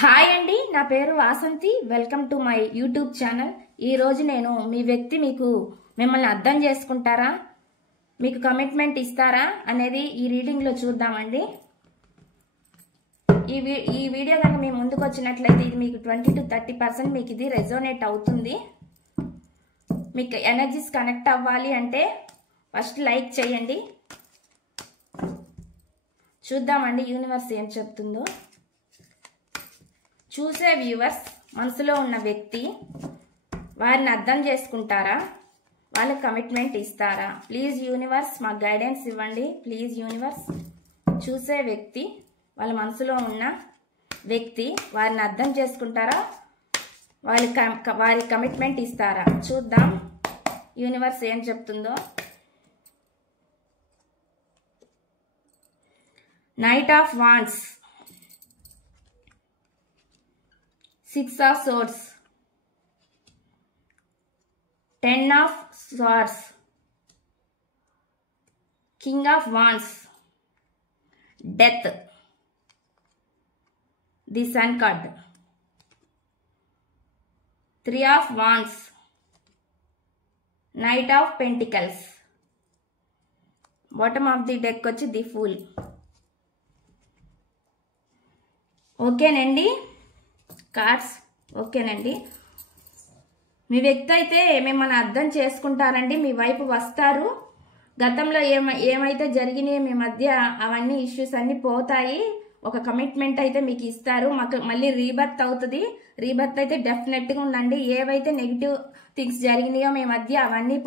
Hi అండి, నా పేరు Vasanthi. Welcome to my YouTube channel. ఈరోజు నేను మీ వ్యక్తి మిమ్మల్ని అర్థం చేసుకుంటారా, మీకు కమిట్మెంట్ ఇస్తారా అనేది ఈ రీడింగ్లో చూద్దామండి. ఈ వీడియో కనుక మీ ముందుకు వచ్చినట్లయితే ఇది మీకు 20 to 30% మీకు ఇది రెజోనేట్ అవుతుంది. మీకు ఎనర్జీస్ కనెక్ట్ అవ్వాలి అంటే ఫస్ట్ లైక్ చేయండి. చూద్దామండి యూనివర్స్ ఏం చెప్తుందో. చూసే వ్యూవర్స్ మనసులో ఉన్న వ్యక్తి వారిని అర్థం చేసుకుంటారా, వాళ్ళకి కమిట్మెంట్ ఇస్తారా? ప్లీజ్ యూనివర్స్ మాకు గైడెన్స్ ఇవ్వండి. Please universe. చూసే వ్యక్తి వాళ్ళ మనసులో ఉన్న వ్యక్తి వారిని అర్థం చేసుకుంటారా, వారి కమిట్మెంట్ ఇస్తారా? చూద్దాం యూనివర్స్ ఏం చెప్తుందో. Knight of wands, 6 of swords, 10 of swords, king of wands, death, the sun card, 3 of wands, knight of pentacles, bottom of the deck వచ్చి the fool. ఓకేనండి, కార్డ్స్ ఓకేనండి. మీ వ్యక్తి అయితే మిమ్మల్ని అర్థం చేసుకుంటారండి, మీ వైపు వస్తారు. గతంలో ఏమైతే జరిగినాయో మీ మధ్య అవన్నీ ఇష్యూస్ అన్నీ పోతాయి. ఒక కమిట్మెంట్ అయితే మీకు ఇస్తారు. మాకు మళ్ళీ రీబర్త్ అవుతుంది. రీబర్త్ అయితే డెఫినెట్గా ఉండండి. ఏవైతే నెగిటివ్ థింగ్స్ జరిగినాయో మీ మధ్య అవన్నీ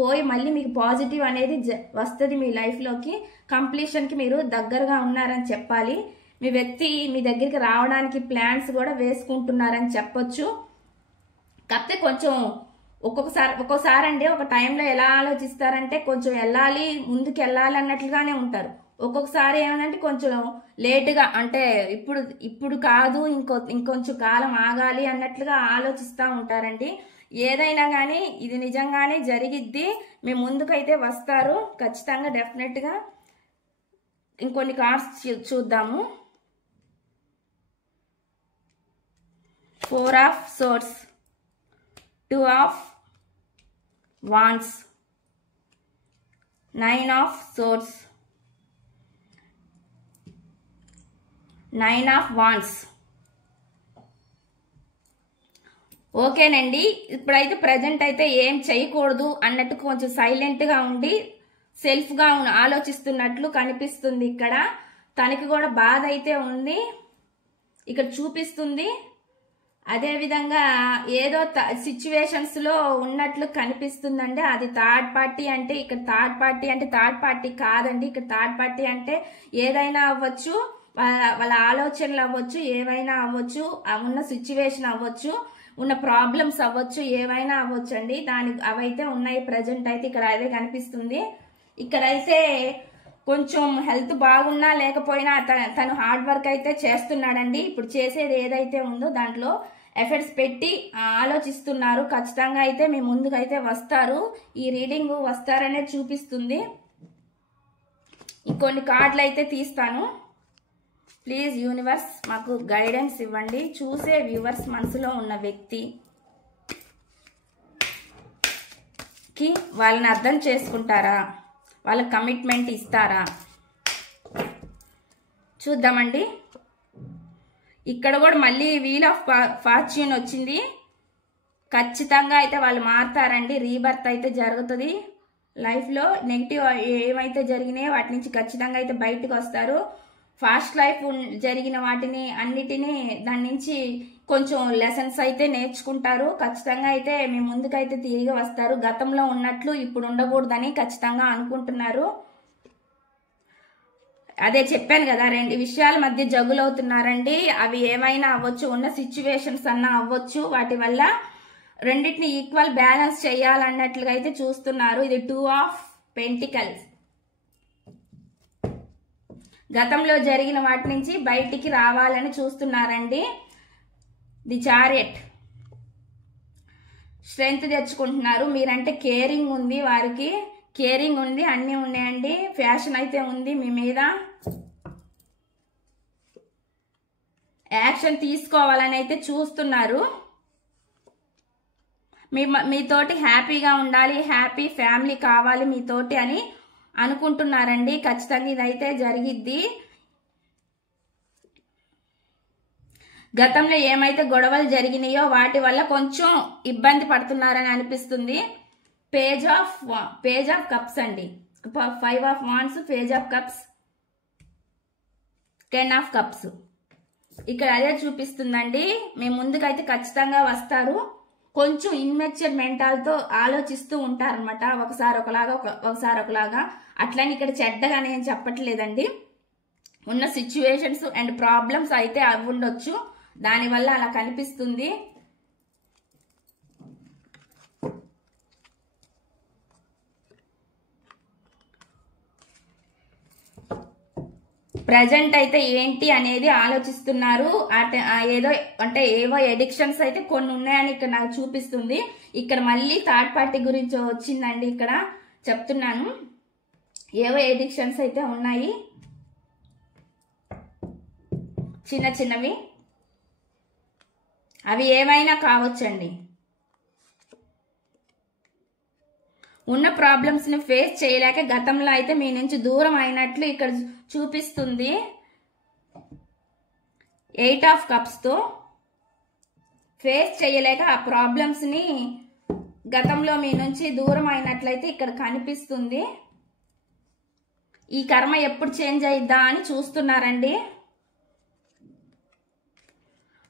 పోయి మళ్ళీ మీకు పాజిటివ్ అనేది వస్తుంది మీ లైఫ్లోకి. కంప్లీషన్కి మీరు దగ్గరగా ఉన్నారని చెప్పాలి. మీ వ్యక్తి మీ దగ్గరికి రావడానికి ప్లాన్స్ కూడా వేసుకుంటున్నారని చెప్పొచ్చు. కాకపోతే కొంచెం ఒక్కొక్కసారి అండి ఒక టైంలో ఎలా ఆలోచిస్తారంటే కొంచెం ముందుకు వెళ్ళాలి అన్నట్లుగానే ఉంటారు. ఒక్కొక్కసారి ఏమనంటే కొంచెం లేటుగా, అంటే ఇప్పుడు కాదు ఇంకొంచెం కాలం ఆగాలి అన్నట్లుగా ఆలోచిస్తూ ఉంటారండి. ఏదైనా కానీ ఇది నిజంగానే జరిగిద్ది. మీ ముందుకైతే వస్తారు ఖచ్చితంగా, డెఫినెట్గా. ఇంకొన్ని కార్డ్స్ చూద్దాము. 4 of swords, 2 of wands, 9 of swords, 9 of wands. ఓకేనండి, ఇప్పుడైతే ప్రజెంట్ అయితే ఏం చేయకూడదు అన్నట్టు కొంచెం సైలెంట్గా ఉండి సెల్ఫ్గా ఆలోచిస్తున్నట్లు కనిపిస్తుంది. ఇక్కడ తనకి కూడా బాధ అయితే ఉంది, ఇక్కడ చూపిస్తుంది. అదేవిధంగా ఏదో సిచ్యువేషన్స్లో ఉన్నట్లు కనిపిస్తుందండి. అది థర్డ్ పార్టీ అంటే ఇక్కడ థర్డ్ పార్టీ కాదండి. ఇక్కడ థర్డ్ పార్టీ అంటే ఏదైనా అవ్వచ్చు, వాళ్ళ ఆలోచనలు అవ్వచ్చు, ఏవైనా అవ్వచ్చు, ఉన్న సిచ్యువేషన్ అవ్వచ్చు, ఉన్న ప్రాబ్లమ్స్ అవ్వచ్చు, ఏవైనా అవ్వచ్చు అండి. అవైతే ఉన్నాయి. ప్రజెంట్ అయితే ఇక్కడ అదే కనిపిస్తుంది. ఇక్కడైతే కొంచెం హెల్త్ బాగున్నా లేకపోయినా తను హార్డ్ వర్క్ అయితే చేస్తున్నాడండి. ఇప్పుడు చేసేది ఏదైతే ఉందో దాంట్లో ఎఫర్ట్స్ పెట్టి ఆలోచిస్తున్నారు. ఖచ్చితంగా అయితే మీ ముందుకైతే వస్తారు. ఈ రీడింగ్ వస్తారనే చూపిస్తుంది. ఇంకొన్ని కార్డులు అయితే తీస్తాను. ప్లీజ్ యూనివర్స్ మాకు గైడెన్స్ ఇవ్వండి. చూసే వ్యూవర్స్ మనసులో ఉన్న వ్యక్తికి వాళ్ళని అర్థం చేసుకుంటారా, వాళ్ళకి కమిట్మెంట్ ఇస్తారా? చూద్దామండి. ఇక్కడ కూడా మళ్ళీ వీల్ ఆఫ్ ఫార్చ్యూన్ వచ్చింది. ఖచ్చితంగా అయితే వాళ్ళు మారుతారండి. రీబర్త్ అయితే జరుగుతుంది లైఫ్లో. నెగిటివ్ ఏమైతే జరిగినాయో వాటి నుంచి ఖచ్చితంగా అయితే బయటకు వస్తారు. ఫాస్ట్ లైఫ్ జరిగిన వాటిని అన్నిటినీ దాని నుంచి కొంచెం లెసన్స్ అయితే నేర్చుకుంటారు. ఖచ్చితంగా అయితే మీ ముందుకైతే తిరిగి వస్తారు. గతంలో ఉన్నట్లు ఇప్పుడు ఉండకూడదని ఖచ్చితంగా అనుకుంటున్నారు. అదే చెప్పాను కదా, 2 విషయాల మధ్య జగులవుతున్నారండి. అవి ఏమైనా అవ్వచ్చు, ఉన్న సిచ్యువేషన్స్ అన్నా అవ్వచ్చు. వాటి వల్ల రెండింటిని ఈక్వల్ బ్యాలెన్స్ చేయాలన్నట్లుగా అయితే చూస్తున్నారు. ఇది 2 of Pentacles. గతంలో జరిగిన వాటి నుంచి బయటికి రావాలని చూస్తున్నారండి. ది చారియట్, స్ట్రెంగ్త్ తెచ్చుకుంటున్నారు. మీరంటే కేరింగ్ ఉంది, వారికి కేరింగ్ ఉంది, అన్నీ ఉన్నాయండి. ఫ్యాషన్ అయితే ఉంది మీ మీద. యాక్షన్ తీసుకోవాలని అయితే చూస్తున్నారు. మీతోటి హ్యాపీగా ఉండాలి, హ్యాపీ ఫ్యామిలీ కావాలి మీతోటి అని అనుకుంటున్నారండి. ఖచ్చితంగా ఇదైతే జరిగిద్ది. గతంలో ఏమైతే గొడవలు జరిగినాయో వాటి వల్ల కొంచెం ఇబ్బంది పడుతున్నారని అనిపిస్తుంది. పేజ్ ఆఫ్ కప్స్ అండి, 5 of wands, page of cups, 10 of cups. ఇక్కడ అదే చూపిస్తుందండి. మీ ముందుకైతే ఖచ్చితంగా వస్తారు. కొంచెం ఇన్మెచ్యూర్ మెంటాల్తో ఆలోచిస్తూ ఉంటారనమాట. ఒకసారి ఒకలాగా. అట్లని ఇక్కడ చెడ్డగా నేను చెప్పట్లేదండి. ఉన్న సిచ్యువేషన్స్ అండ్ ప్రాబ్లమ్స్ అయితే అవి ఉండొచ్చు, దానివల్ల అలా కనిపిస్తుంది. ప్రజెంట్ అయితే ఏంటి అనేది ఆలోచిస్తున్నారు. ఏవో ఎడిక్షన్స్ అయితే కొన్ని ఉన్నాయని ఇక్కడ నాకు చూపిస్తుంది. ఇక్కడ మళ్ళీ థర్డ్ పార్టీ గురించి వచ్చిందండి. ఇక్కడ చెప్తున్నాను, ఏవో ఎడిక్షన్స్ అయితే ఉన్నాయి, చిన్నవి. అవి ఏమైనా కావచ్చండి. ఉన్న ప్రాబ్లమ్స్ ని ఫేస్ చేయలేక గతంలో అయితే మీ నుంచి దూరం అయినట్లు ఇక్కడ చూపిస్తుంది. 8 ఆఫ్ కప్స్ తో ఫేస్ చేయలేక ఆ ప్రాబ్లమ్స్ ని గతంలో మీ నుంచి దూరం అయినట్లయితే ఇక్కడ కనిపిస్తుంది. ఈ కర్మ ఎప్పుడు చేంజ్ అయిద్దా అని చూస్తున్నారండి.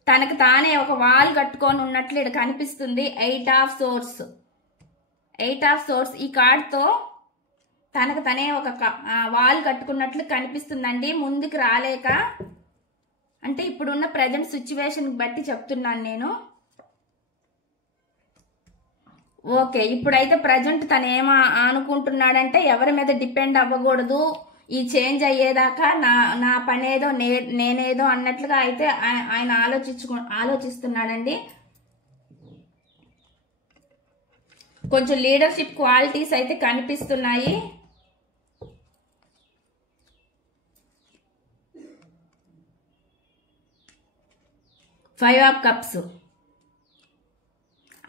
తనకు తానే ఒక వాల్ కట్టుకొని ఉన్నట్లు ఇక్కడ కనిపిస్తుంది. 8 ఆఫ్ సోర్స్ ఈ కార్డ్తో తనకు తనే ఒక వాల్ కట్టుకున్నట్లు కనిపిస్తుందండి. ముందుకు రాలేక, అంటే ఇప్పుడున్న ప్రజెంట్ సిచ్యువేషన్ బట్టి చెప్తున్నాను నేను. ఓకే, ఇప్పుడైతే ప్రజెంట్ తను ఏమో అనుకుంటున్నాడంటే ఎవరి మీద డిపెండ్ అవ్వకూడదు, ఈ చేంజ్ అయ్యేదాకా నా పనేదో నేనేదో అన్నట్లుగా అయితే ఆయన ఆలోచిస్తున్నాడండి. కొంచెం లీడర్షిప్ క్వాలిటీస్ అయితే కనిపిస్తున్నాయి. ఫైవ్ ఆఫ్ కప్స్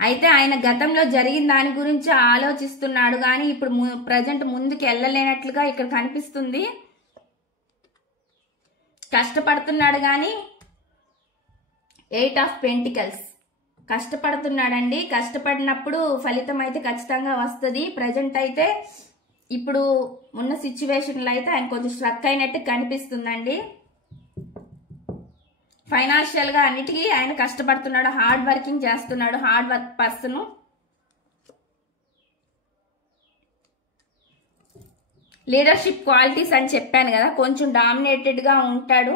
అయితే ఆయన గతంలో జరిగిన దాని గురించి ఆలోచిస్తున్నాడు, కానీ ఇప్పుడు ప్రజెంట్ ముందుకు వెళ్ళలేనట్లుగా ఇక్కడ కనిపిస్తుంది. కష్టపడుతున్నాడు కానీ 8 ఆఫ్ పెంటికల్స్ కష్టపడుతున్నాడండి. కష్టపడినప్పుడు ఫలితం అయితే ఖచ్చితంగా వస్తుంది. ప్రజెంట్ అయితే ఇప్పుడు ఉన్న సిచ్యువేషన్లో అయితే ఆయన కొంచెం స్ట్రక్ అయినట్టు కనిపిస్తుందండి. ఫైనాన్షియల్ గా అన్నిటికీ ఆయన కష్టపడుతున్నాడు, హార్డ్ వర్కింగ్ చేస్తున్నాడు, hard work person. Leadership qualities అని చెప్పాను కదా, కొంచెం డామినేటెడ్ గా ఉంటాడు.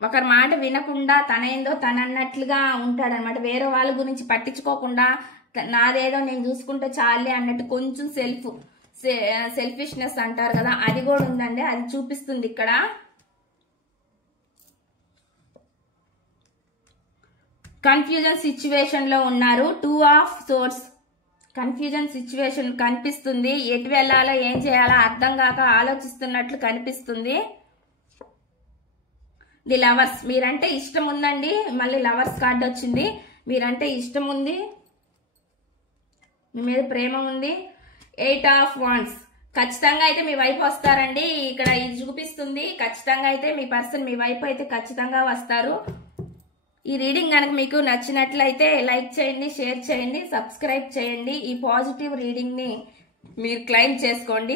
ఒకరి మాట వినకుండా తనేందో తనన్నట్లుగా ఉంటాడు అనమాట. వేరే వాళ్ళ గురించి పట్టించుకోకుండా నాదేదో నేను చూసుకుంటే చాలే అన్నట్టు కొంచెం సెల్ఫిష్నెస్ అంటారు కదా, అది కూడా ఉందండి. అది చూపిస్తుంది ఇక్కడ. కన్ఫ్యూజన్ సిచ్యువేషన్ లో ఉన్నారు. 2 ఆఫ్ సోర్స్ కన్ఫ్యూజన్ సిచ్యువేషన్ కనిపిస్తుంది. ఎటు వెళ్ళాలో ఏం చేయాలో అర్థం కాక ఆలోచిస్తున్నట్లు కనిపిస్తుంది. ది లవర్స్, మీరంటే ఇష్టం ఉందండి. మళ్ళీ లవర్స్ కార్డ్ వచ్చింది. మీరంటే ఇష్టం ఉంది, మీ మీద ప్రేమ ఉంది. 8 ఆఫ్ వాండ్స్ ఖచ్చితంగా అయితే మీ వైపు వస్తారండి. ఇక్కడ ఇది చూపిస్తుంది. ఖచ్చితంగా అయితే మీ పర్సన్ మీ వైపు అయితే ఖచ్చితంగా వస్తారు. ఈ రీడింగ్ కనుక మీకు నచ్చినట్లయితే లైక్ చేయండి, షేర్ చేయండి, సబ్స్క్రైబ్ చేయండి. ఈ పాజిటివ్ రీడింగ్ ని మీరు క్లెయిమ్ చేసుకోండి.